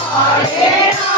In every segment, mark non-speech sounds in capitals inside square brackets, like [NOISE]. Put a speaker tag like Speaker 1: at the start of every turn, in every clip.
Speaker 1: 好运来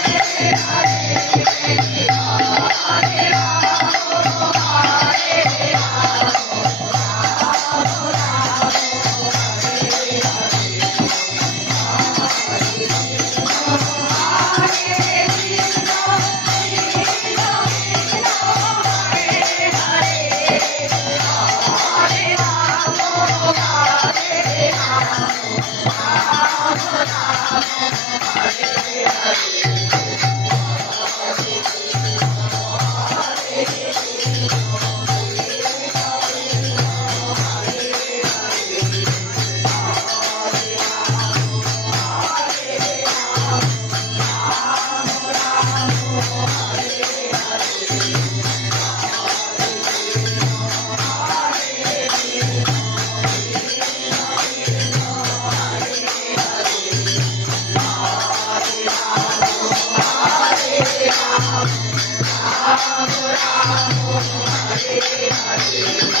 Speaker 1: Hare [LAUGHS] Hare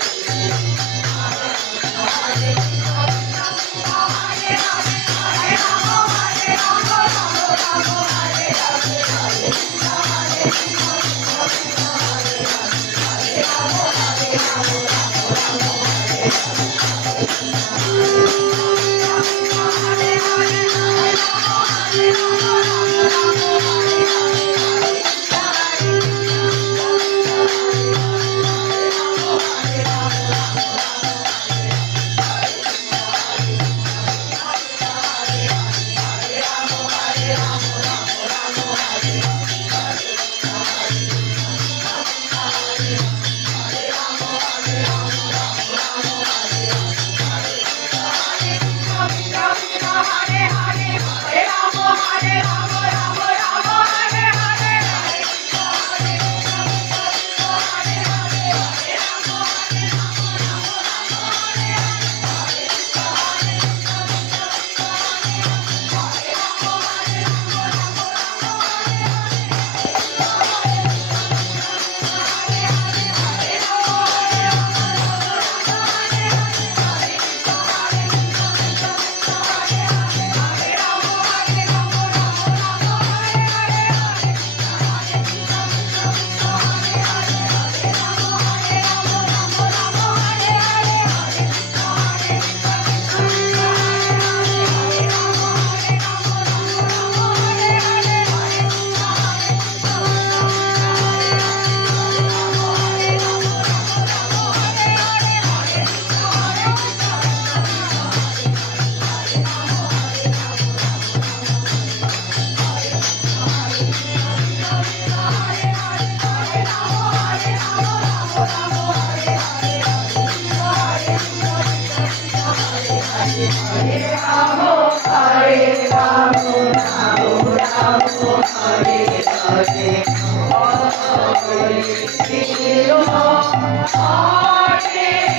Speaker 1: Hare Hare Hare Krishna, Hare